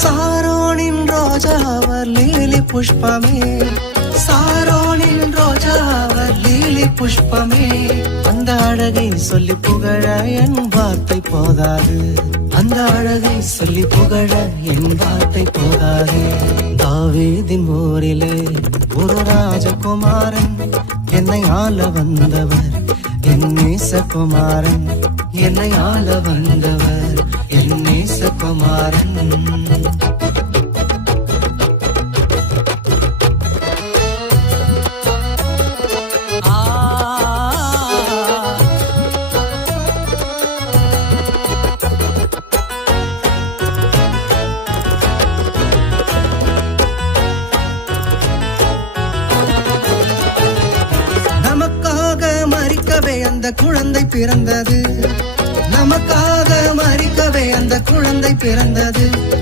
சாரோனின் ரோஜாவர் lily புஷ்பமே, சாரோனின் ரோஜாவர் lily புஷ்பமே. அந்த அழகை சொல்லி புகழ என் வார்த்தை போதாது, அந்த அழகை சொல்லி புகழ என் வார்த்தை போதாது. தாவீதின் ஊரிலே ஒரு ராஜகுமாரன், என்னை ஆள வந்தவர் என் நேசகுமாரன், என்னை ஆள வந்தவர் என் நேசகுமாரன். அந்த குழந்தை பிறந்தது, நமக்காக மரிக்கவே அந்த குழந்தை பிறந்தது.